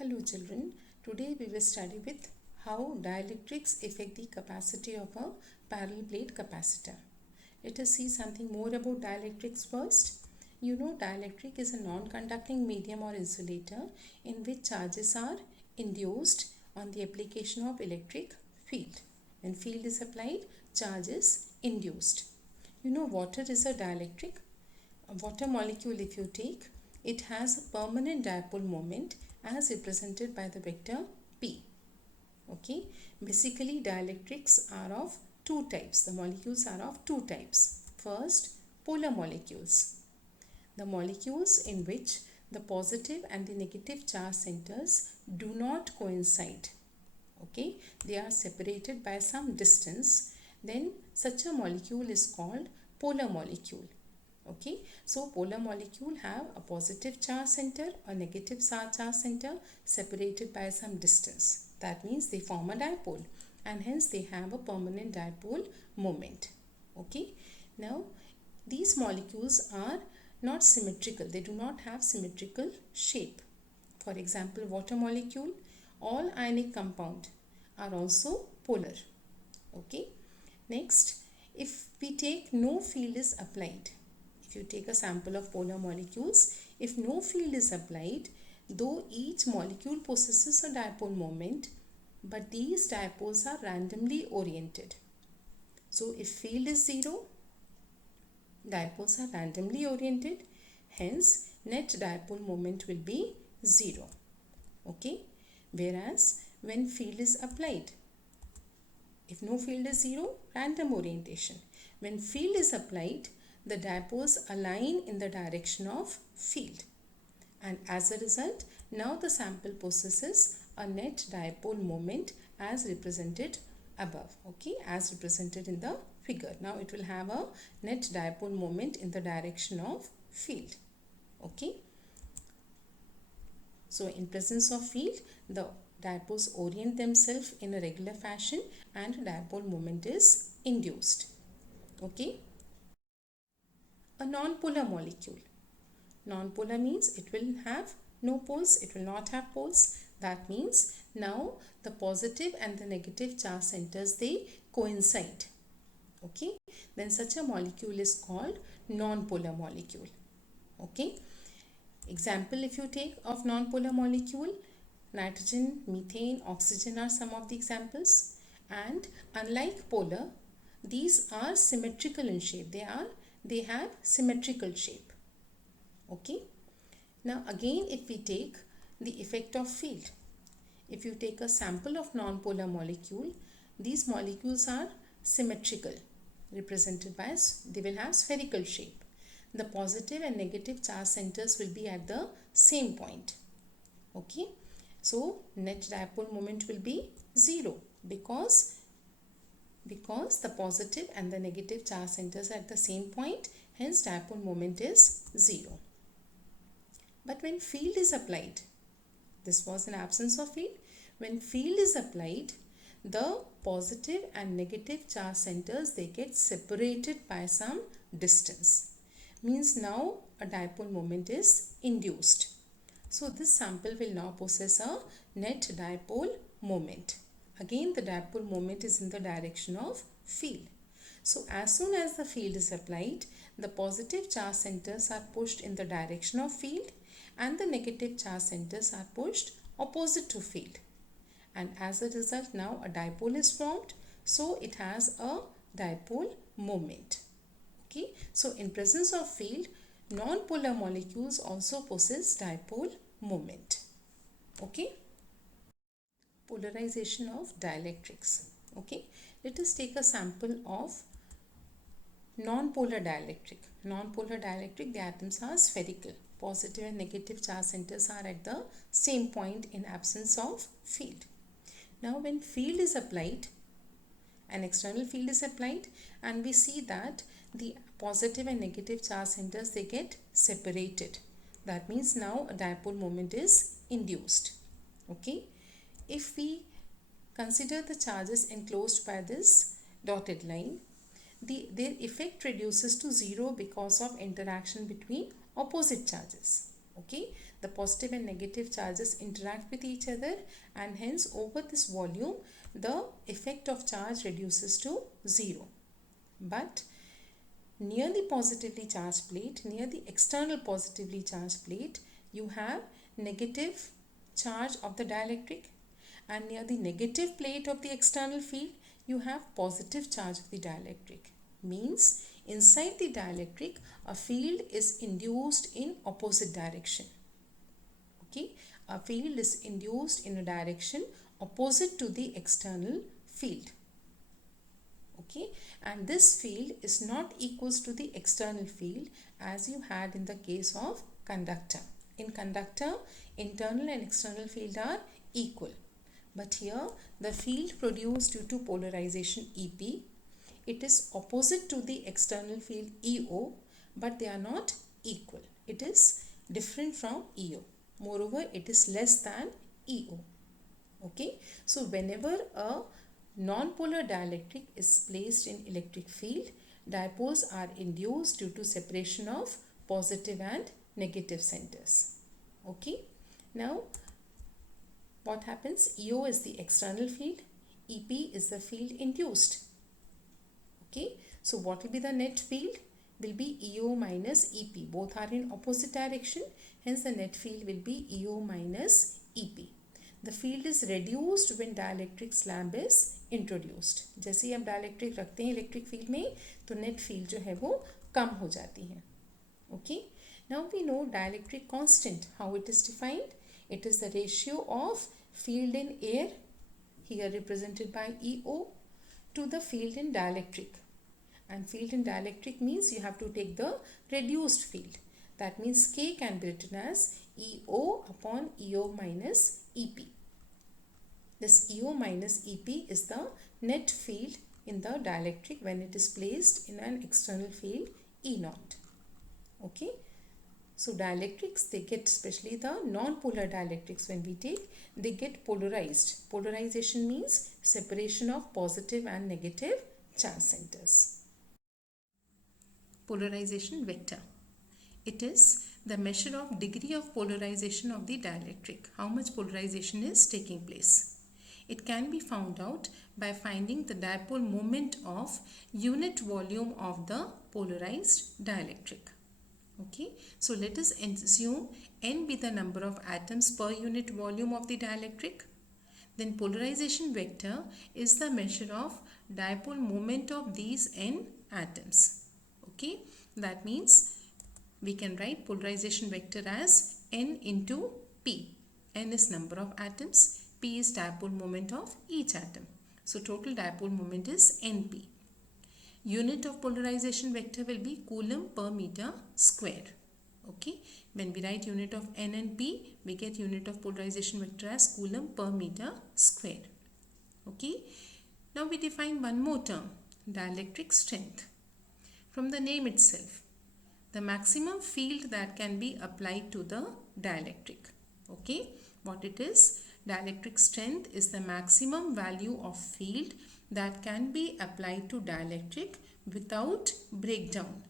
Hello children, today we will study with how dielectrics affect the capacity of a parallel plate capacitor. Let us see something more about dielectrics first. You know, dielectric is a non-conducting medium or insulator in which charges are induced on the application of electric field. When field is applied, charge is induced. You know, water is a dielectric. A water molecule, if you take, it has a permanent dipole moment as represented by the vector P. Okay, basically dielectrics are of two types. The molecules are of two types. First, polar molecules. The molecules in which the positive and the negative charge centers do not coincide. Okay, they are separated by some distance. Then such a molecule is called polar molecule. Okay, so polar molecule have a positive charge center or negative charge center separated by some distance. That means they form a dipole and hence they have a permanent dipole moment. Okay, now these molecules are not symmetrical. They do not have symmetrical shape. For example, water molecule, all ionic compound are also polar. Okay, next, if we take no field is applied, if you take a sample of polar molecules, if no field is applied, though each molecule possesses a dipole moment, but these dipoles are randomly oriented. So if field is 0, dipoles are randomly oriented, hence net dipole moment will be 0. Okay, whereas when field is applied, if no field is 0, random orientation. When field is applied, the dipoles align in the direction of field, and as a result now the sample possesses a net dipole moment as represented above. Okay, as represented in the figure. Now it will have a net dipole moment in the direction of field. Okay, so in presence of field, the dipoles orient themselves in a regular fashion and dipole moment is induced. Okay, a non-polar molecule. Non-polar means it will have no poles, it will not have poles. That means now the positive and the negative charge centers, they coincide. Okay, then such a molecule is called non-polar molecule. Okay, example if you take of non-polar molecule, nitrogen, methane, oxygen are some of the examples. And unlike polar, these are symmetrical in shape. They have symmetrical shape. Okay, now again if we take the effect of field, if you take a sample of non-polar molecule, these molecules are symmetrical, represented by, they will have spherical shape. The positive and negative charge centers will be at the same point. Okay, so net dipole moment will be 0 because the positive and the negative charge centers are at the same point, hence dipole moment is 0. But when field is applied, this was in absence of field, when field is applied, the positive and negative charge centers, they get separated by some distance. Means now a dipole moment is induced. So this sample will now possess a net dipole moment. Again the dipole moment is in the direction of field. So as soon as the field is applied, the positive charge centers are pushed in the direction of field and the negative charge centers are pushed opposite to field. And as a result now a dipole is formed. So it has a dipole moment. Okay, so in presence of field, non-polar molecules also possess dipole moment. Okay, polarization of dielectrics. Okay, let us take a sample of non-polar dielectric. Non-polar dielectric, the atoms are spherical. Positive and negative charge centers are at the same point in absence of field. Now when field is applied, an external field is applied, and we see that the positive and negative charge centers, they get separated. That means now a dipole moment is induced. Okay, if we consider the charges enclosed by this dotted line, their effect reduces to 0 because of interaction between opposite charges. Okay, the positive and negative charges interact with each other, and hence over this volume the effect of charge reduces to 0. But near the positively charged plate, near the external positively charged plate, you have negative charge of the dielectric, and near the negative plate of the external field you have positive charge of the dielectric. Means inside the dielectric a field is induced in opposite direction. Okay, a field is induced in a direction opposite to the external field. Okay, and this field is not equals to the external field as you had in the case of conductor. In conductor, internal and external field are equal. But here the field produced due to polarization EP, it is opposite to the external field EO, but they are not equal. It is different from EO. Moreover, it is less than EO. Okay, so whenever a non-polar dielectric is placed in electric field, dipoles are induced due to separation of positive and negative centers. Okay, now what happens? EO is the external field, EP is the field induced. Okay, so what will be the net field? Will be EO minus EP. Both are in opposite direction, hence the net field will be EO minus EP. The field is reduced when dielectric slab is introduced. जैसे ही आप dielectric रखते हैं electric field में तो net field जो है वो कम हो जाती है. Okay, now we know dielectric constant. How it is defined? It is the ratio of field in air, here represented by EO, to the field in dielectric. And field in dielectric means you have to take the reduced field. That means K can be written as EO upon EO minus EP. This EO minus EP is the net field in the dielectric when it is placed in an external field E naught. Okay. So dielectrics, they get, especially the non-polar dielectrics when we take, they get polarized. Polarization means separation of positive and negative charge centers. Polarization vector. It is the measure of degree of polarization of the dielectric. How much polarization is taking place. It can be found out by finding the dipole moment of unit volume of the polarized dielectric. Okay, so let us assume n be the number of atoms per unit volume of the dielectric. Then polarization vector is the measure of dipole moment of these n atoms. Okay, that means we can write polarization vector as n into p. N is number of atoms, p is dipole moment of each atom. So total dipole moment is np. Unit of polarization vector will be coulomb per meter square. Okay, when we write unit of n and p, we get unit of polarization vector as coulomb per meter square. Okay, now we define one more term, dielectric strength. From the name itself, the maximum field that can be applied to the dielectric. Okay, what it is? Dielectric strength is the maximum value of field that can be applied to dielectric without breakdown.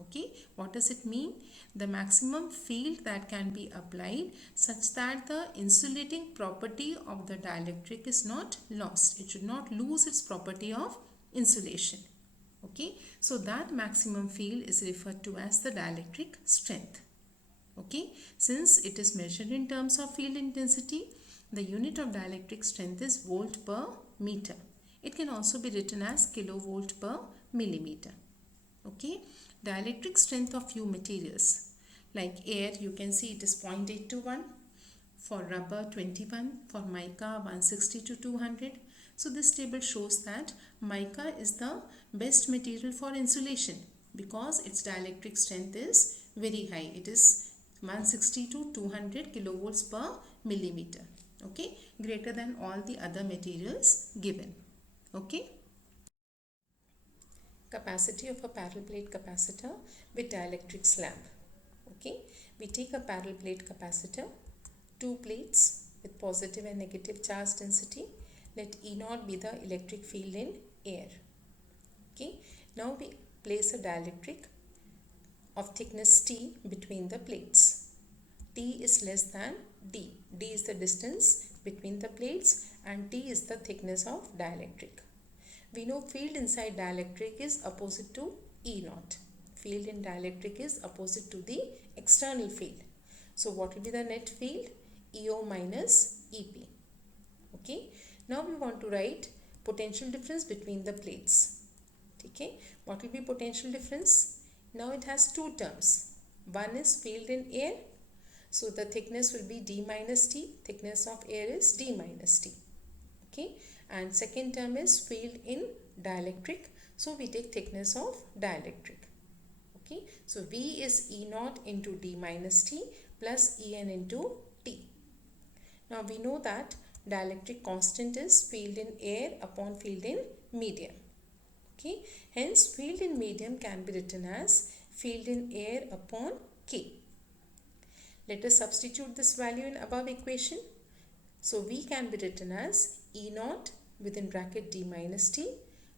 Okay, what does it mean? The maximum field that can be applied such that the insulating property of the dielectric is not lost. It should not lose its property of insulation. Okay, so that maximum field is referred to as the dielectric strength. Okay, since it is measured in terms of field intensity, the unit of dielectric strength is volt per meter. It can also be written as kilovolt per millimeter. Okay, dielectric strength of few materials like air, you can see it is 0.8 to 1, for rubber 21, for mica 160 to 200. So this table shows that mica is the best material for insulation because its dielectric strength is very high. It is 160 to 200 kilovolts per millimeter. Okay, greater than all the other materials given. Okay. Capacity of a parallel plate capacitor with dielectric slab. Okay, we take a parallel plate capacitor, two plates with positive and negative charge density. Let E naught be the electric field in air. Okay, now we place a dielectric of thickness T between the plates. T is less than D. D is the distance between the plates and T is the thickness of dielectric. We know field inside dielectric is opposite to E naught. Field in dielectric is opposite to the external field. So what will be the net field? EO minus EP. Okay. Now we want to write potential difference between the plates. Okay. What will be potential difference? Now it has two terms. One is field in air. So the thickness will be D minus T. Thickness of air is D minus T. Okay. And second term is field in dielectric. So we take thickness of dielectric. Okay. So V is E naught into D minus T plus En into T. Now we know that dielectric constant is field in air upon field in medium. Okay. Hence field in medium can be written as field in air upon K. Let us substitute this value in above equation. So V can be written as E naught within bracket D minus T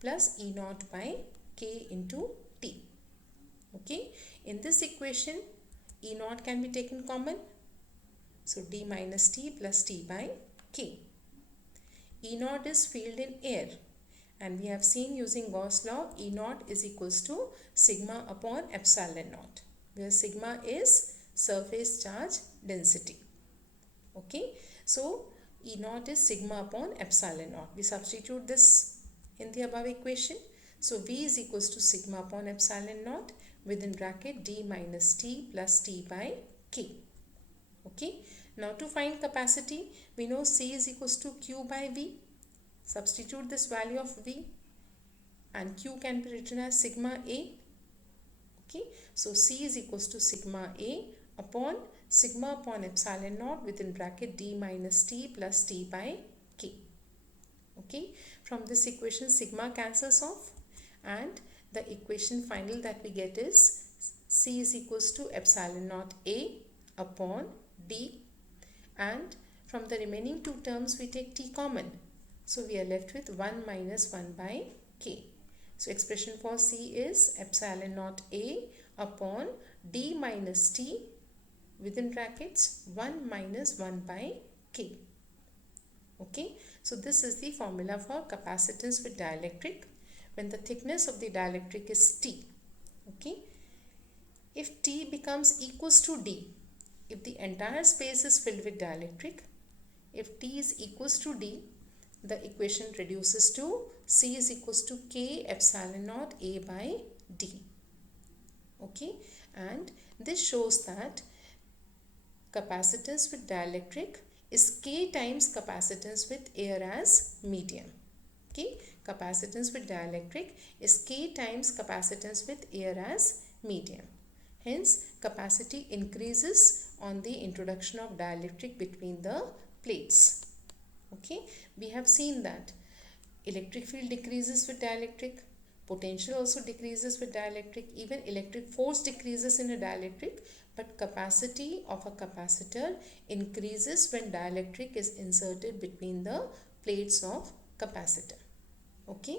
plus E naught by K into T. Okay. In this equation, E naught can be taken common. So D minus T plus T by K. E naught is field in air. And we have seen using Gauss law, E naught is equals to sigma upon epsilon naught, where sigma is surface charge density. Okay. So E naught is sigma upon epsilon naught. We substitute this in the above equation. So V is equals to sigma upon epsilon naught within bracket D minus T plus T by K. Okay. Now to find capacity, we know C is equals to Q by V. Substitute this value of V and Q can be written as sigma A. Okay. So C is equals to sigma A upon sigma upon epsilon naught within bracket D minus T plus T by K. Okay. From this equation, sigma cancels off and the equation final that we get is C is equals to epsilon naught A upon D, and from the remaining two terms we take T common. So we are left with 1 minus 1 by K. So expression for C is epsilon naught A upon D minus T within brackets 1 minus 1 by K. Okay. So this is the formula for capacitance with dielectric when the thickness of the dielectric is T. Okay. If T becomes equals to D, if the entire space is filled with dielectric, if T is equals to D, the equation reduces to C is equals to K epsilon naught A by D. Okay. And this shows that capacitance with dielectric is K times capacitance with air as medium. Okay. Capacitance with dielectric is K times capacitance with air as medium. Hence, capacity increases on the introduction of dielectric between the plates. Okay. We have seen that electric field decreases with dielectric, potential also decreases with dielectric, even electric force decreases in a dielectric, but capacity of a capacitor increases when dielectric is inserted between the plates of capacitor. Okay.